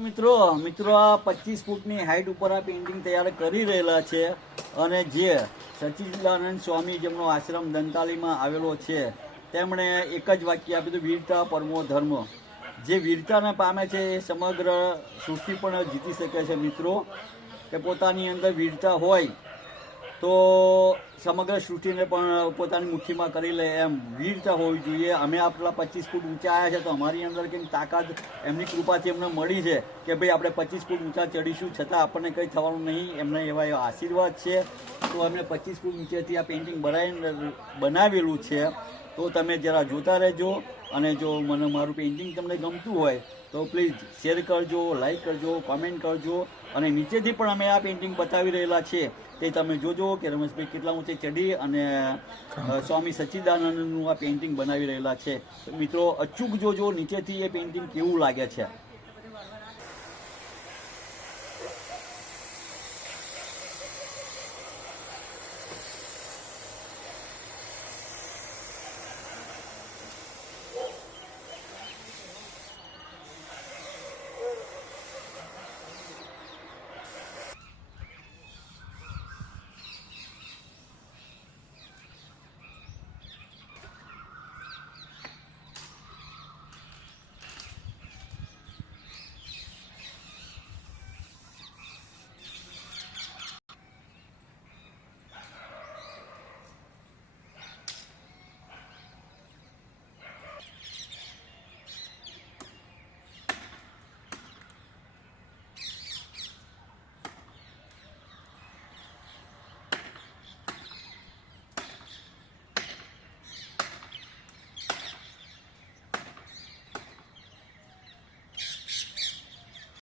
મિત્રો આ 25 ફૂટની હાઈટ ઉપર આ પેઇન્ટિંગ તૈયાર કરી રહેલા છે અને જે સચ્ચિદાનંદ સ્વામી જેમનો આશ્રમ દંતાલીમાં આવેલો છે તેમણે એક જ વાક્ય આપ્યું હતું, વીરતા પરમો ધર્મ. જે વીરતાને પામે છે એ સમગ્ર સૃષ્ટિ પણ જીતી શકે છે મિત્રો. કે પોતાની અંદર વીરતા હોય તો સમગ્ર સૃષ્ટિને પણ પોતાની મુઠ્ઠીમાં કરી લે એમ વીરતા હોવી જોઈએ. અમે આપણા 25 ફૂટ ઊંચા આવ્યા છે તો અમારી અંદર કંઈક તાકાત એમની કૃપાથી અમને મળી છે કે ભાઈ આપણે 25 ફૂટ ઊંચા ચડીશું છતાં આપણને કંઈ થવાનું નહીં. એમને એવા આશીર્વાદ છે તો અમને 25 ફૂટ ઊંચેથી આ પેઇન્ટિંગ બનાવેલું છે. તો તમે જરા જોતા રહેજો અને જો મને મારું પેઇન્ટિંગ તમને ગમતું હોય તો પ્લીઝ શેર કરજો, લાઈક કરજો, કોમેન્ટ કરજો અને નીચેથી પણ અમે આ પેઇન્ટિંગ બતાવી રહેલા છે તે તમે જોજો કે રમેશભાઈ કેટલા ઊંચે ચડી અને સ્વામી સચ્ચિદાનંદનું આ પેઇન્ટિંગ બનાવી રહેલા છે. મિત્રો અચૂક જોજો નીચેથી એ પેઇન્ટિંગ કેવું લાગે છે.